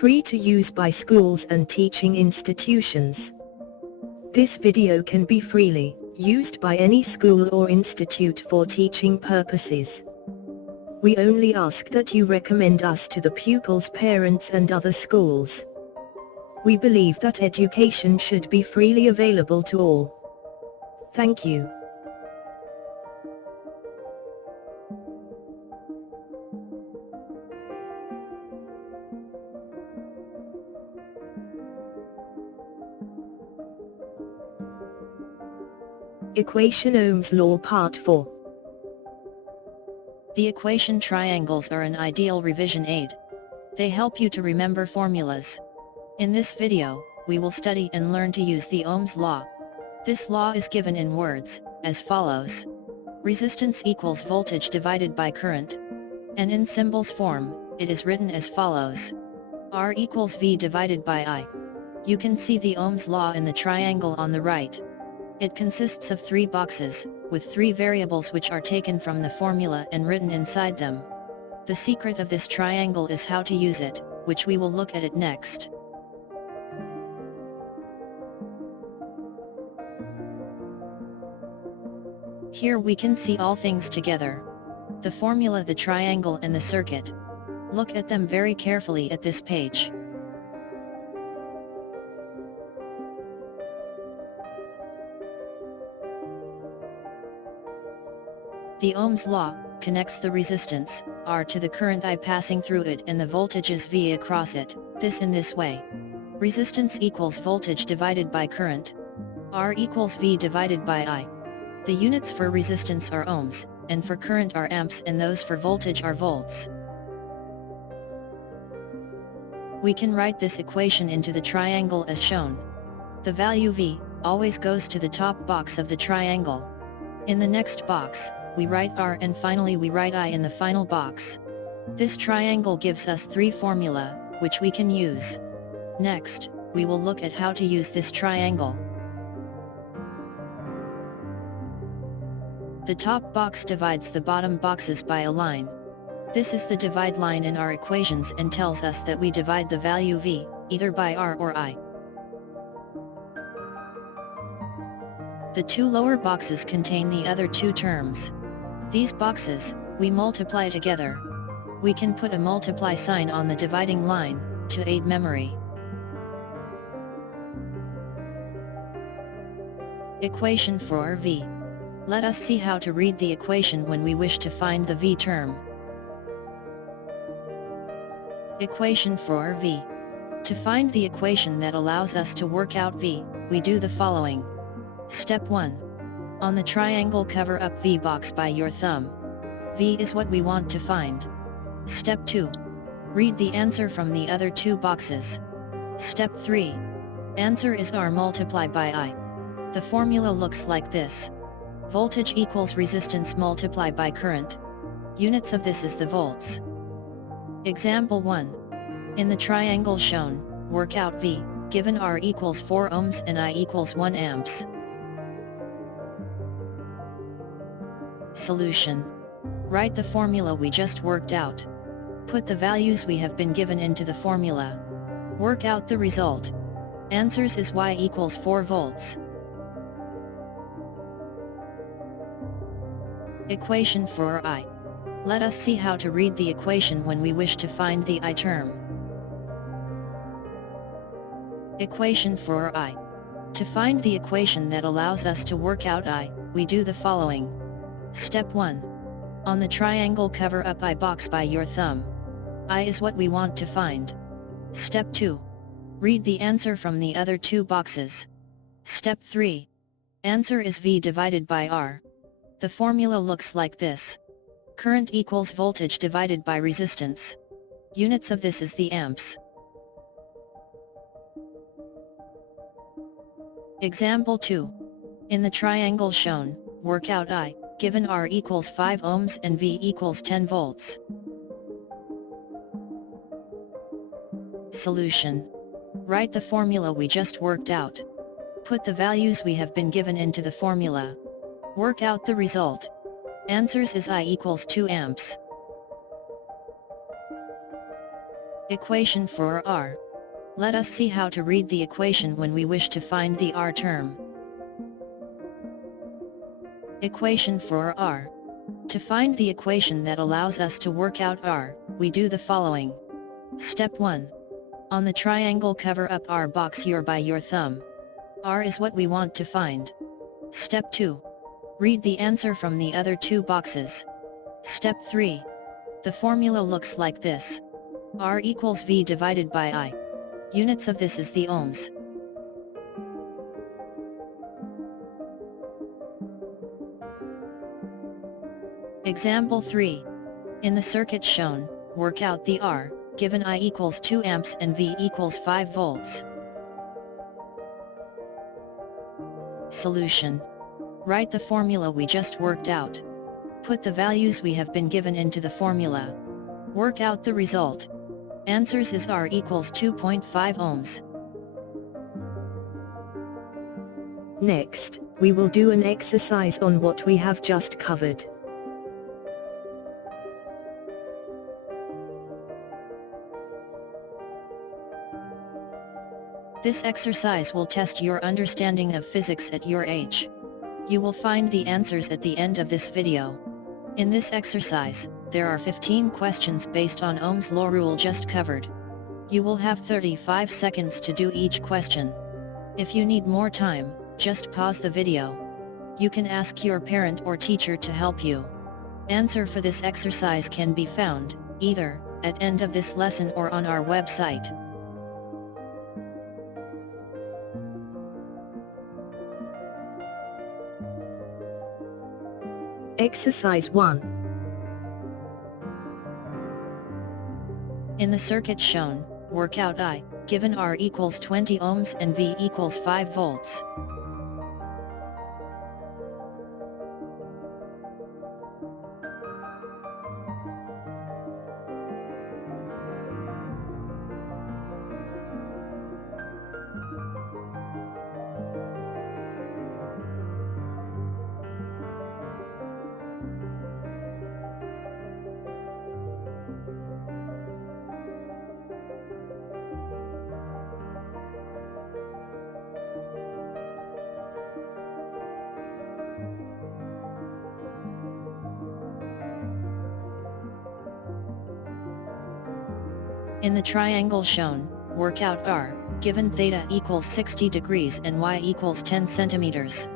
free to use by schools and teaching institutions. This video can be freely used by any school or institute for teaching purposes. We only ask that you recommend us to the pupils' parents and other schools. We believe that education should be freely available to all. Thank you. Equation Ohm's Law Part 4. The equation triangles are an ideal revision aid. They help you to remember formulas. In this video, we will study and learn to use the Ohm's law. This law is given in words, as follows. Resistance equals voltage divided by current. And in symbols form, it is written as follows. R equals V divided by I. You can see the Ohm's law in the triangle on the right. It consists of 3 boxes, with 3 variables which are taken from the formula and written inside them. The secret of this triangle is how to use it, which we will look at it next. Here we can see all things together. The formula, the triangle and the circuit. Look at them very carefully at this page. The Ohm's law connects the resistance, R, to the current I passing through it and the voltages V across it, this in this way. Resistance equals voltage divided by current. R equals V divided by I. The units for resistance are ohms, and for current are amps, and those for voltage are volts. We can write this equation into the triangle as shown. The value V always goes to the top box of the triangle. In the next box, we write R, and finally we write I in the final box. This triangle gives us 3 formula, which we can use. Next, we will look at how to use this triangle. The top box divides the bottom boxes by a line. This is the divide line in our equations and tells us that we divide the value V, either by R or I. The 2 lower boxes contain the other 2 terms. These boxes, we multiply together. We can put a multiply sign on the dividing line, to aid memory. Equation for V. Let us see how to read the equation when we wish to find the V term. Equation for V. To find the equation that allows us to work out V, we do the following. Step 1. On the triangle, cover up V box by your thumb. V is what we want to find. Step 2. Read the answer from the other 2 boxes. Step 3. Answer is R multiplied by I. The formula looks like this. Voltage equals resistance multiplied by current. Units of this is the volts. Example 1. In the triangle shown, work out V, given R equals 4 ohms and I equals 1 amps. Solution. Write the formula we just worked out. Put the values we have been given into the formula. Work out the result. Answers is Y equals 4 volts. Equation for I. Let us see how to read the equation when we wish to find the I term. Equation for I. To find the equation that allows us to work out I, we do the following. Step 1. On the triangle, cover up I box by your thumb. I is what we want to find. Step 2. Read the answer from the other 2 boxes. Step 3. Answer is V divided by R. The formula looks like this. Current equals voltage divided by resistance. Units of this is the amps. Example 2. In the triangle shown, work out I, given R equals 5 ohms and V equals 10 volts. Solution. Write the formula we just worked out. Put the values we have been given into the formula. Work out the result. Answers is I equals 2 amps. Equation for R. Let us see how to read the equation when we wish to find the R term. Equation for R. To find the equation that allows us to work out R, we do the following. Step 1. On the triangle cover up R box by your thumb. R is what we want to find. Step 2. Read the answer from the other two boxes. Step 3. The formula looks like this. R equals V divided by I. Units of this is the ohms. Example 3. In the circuit shown, work out the R, given I equals 2 amps and V equals 5 volts. Solution. Write the formula we just worked out. Put the values we have been given into the formula. Work out the result. Answers is R equals 2.5 ohms. Next, we will do an exercise on what we have just covered. This exercise will test your understanding of physics at your age. You will find the answers at the end of this video. In this exercise, there are 15 questions based on Ohm's law rule just covered. You will have 35 seconds to do each question. If you need more time, just pause the video. You can ask your parent or teacher to help you. Answer for this exercise can be found, either, at end of this lesson or on our website. Exercise 1. In the circuit shown, work out I, given R equals 20 ohms and V equals 5 volts. In the triangle shown, work out R, given theta equals 60 degrees and Y equals 10 centimeters.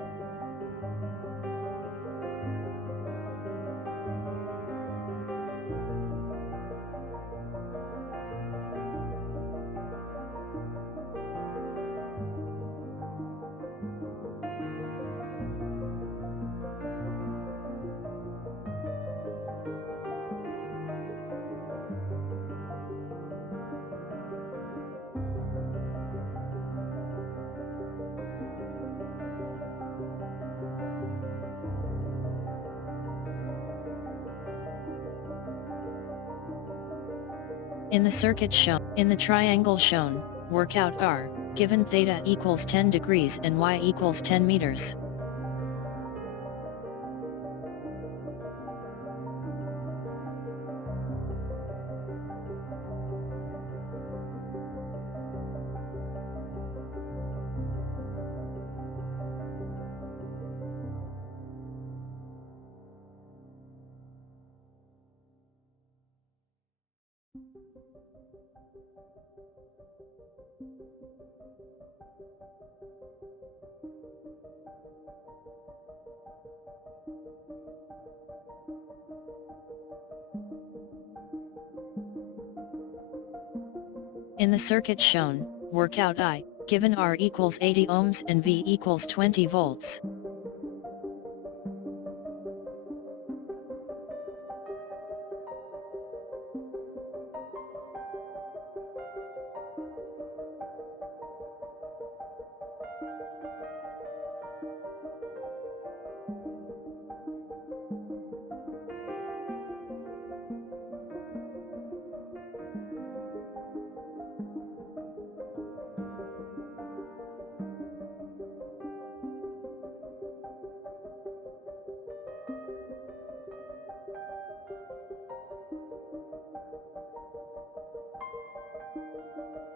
In the circuit shown, in the triangle shown, work out R, given theta equals 10 degrees and Y equals 10 meters. In the circuit shown, work out I, given R equals 80 ohms and V equals 20 volts.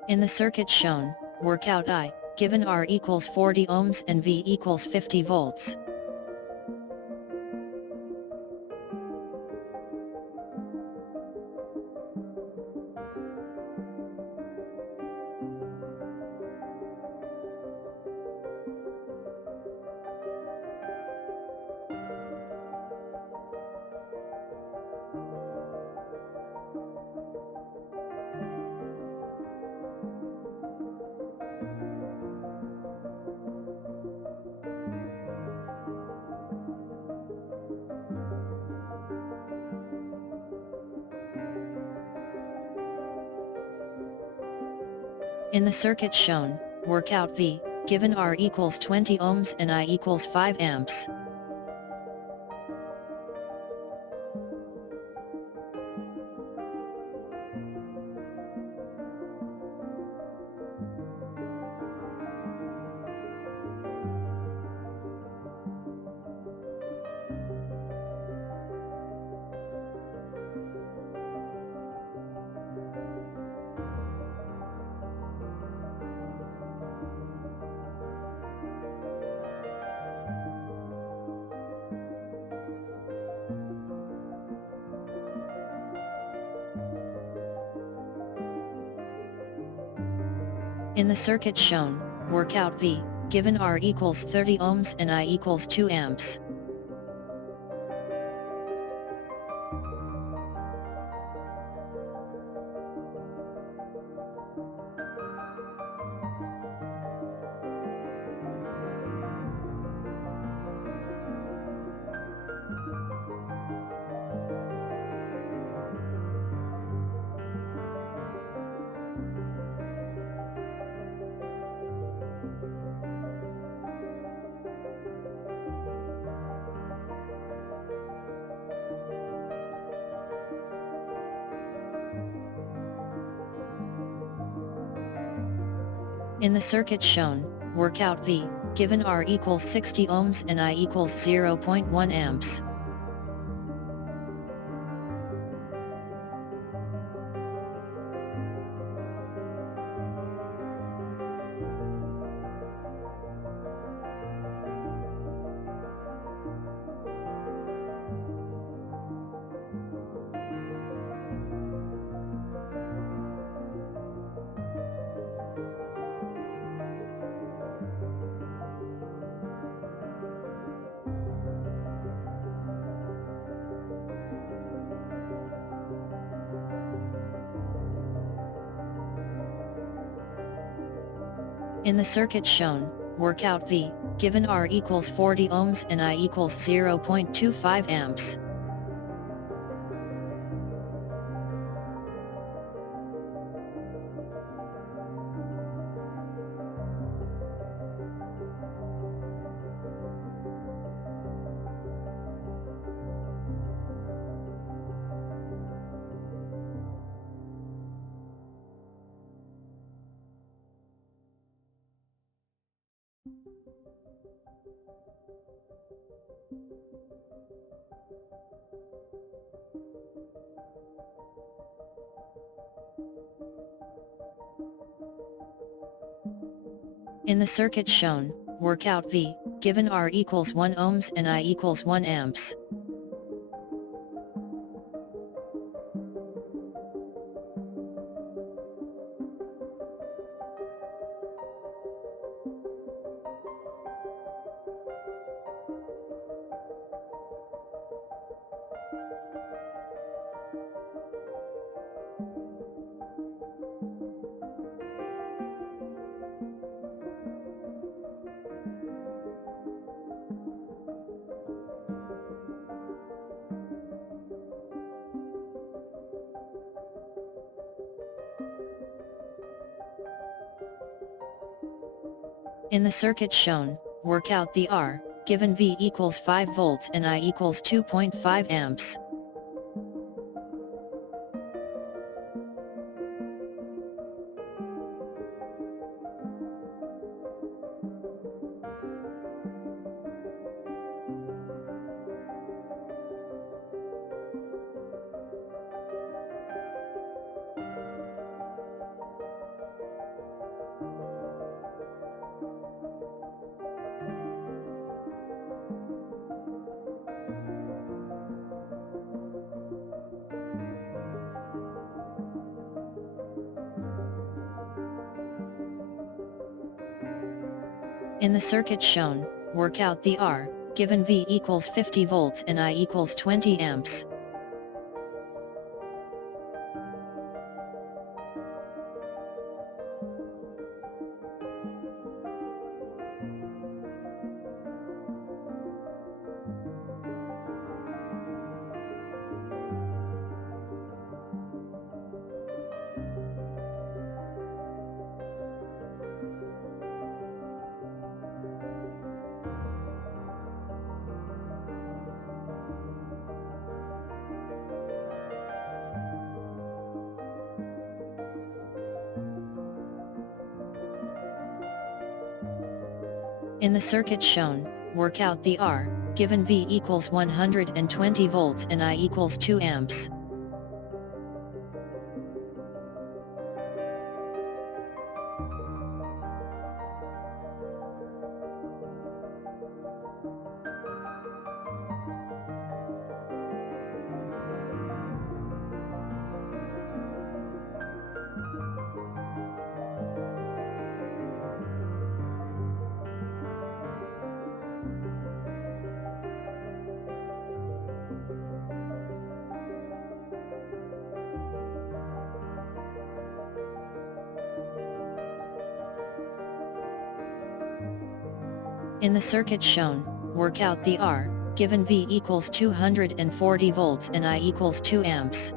In the circuit shown, work out I, given R equals 40 ohms and V equals 50 volts. In the circuit shown, work out V, given R equals 20 ohms and I equals 5 amps. In the circuit shown, work out V, given R equals 30 ohms and I equals 2 amps. In the circuit shown, work out V, given R equals 60 ohms and I equals 0.1 amps. In the circuit shown, work out V, given R equals 40 ohms and I equals 0.25 amps. In the circuit shown, work out V, given R equals 1 ohms and I equals 1 amps. In the circuit shown, work out the R, given V equals 5 volts and I equals 2.5 amps. In the circuit shown, work out the R, given V equals 50 volts and I equals 20 amps. In the circuit shown, work out the R, given V equals 120 volts and I equals 2 amps. In the circuit shown, work out the R, given V equals 240 volts and I equals 2 amps.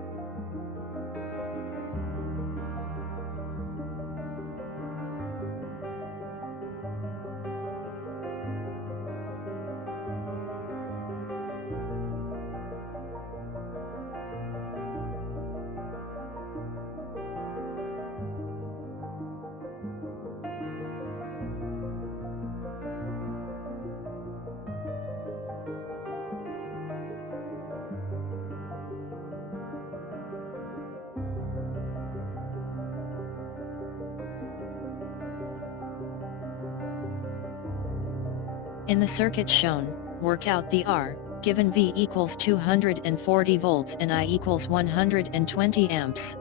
In the circuit shown, work out the R, given V equals 240 volts and I equals 120 amps.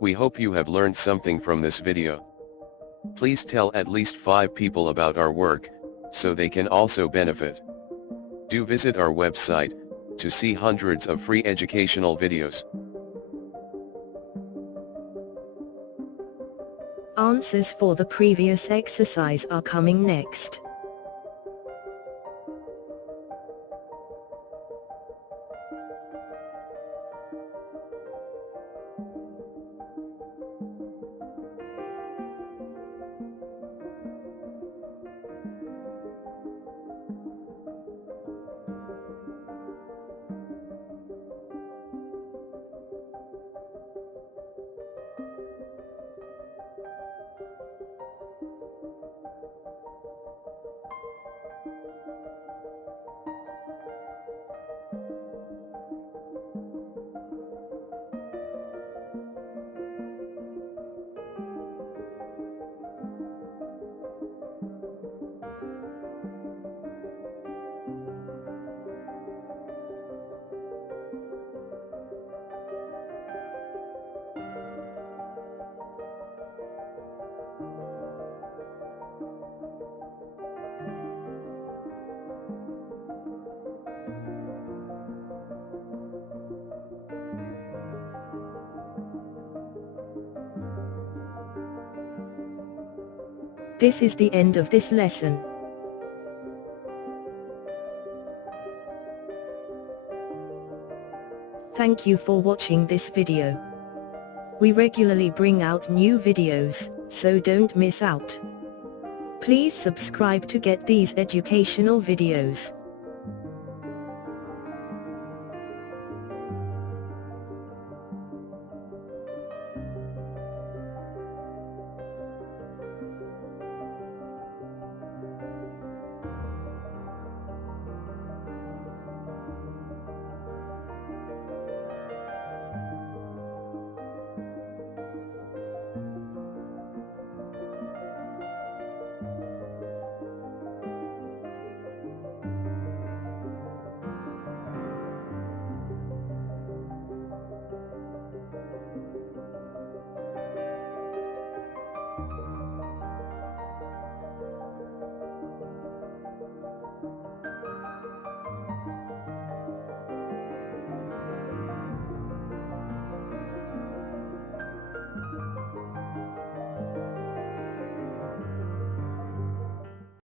We hope you have learned something from this video. Please tell at least 5 people about our work, so they can also benefit. Do visit our website, to see hundreds of free educational videos. Answers for the previous exercise are coming next. This is the end of this lesson. Thank you for watching this video. We regularly bring out new videos, so don't miss out. Please subscribe to get these educational videos.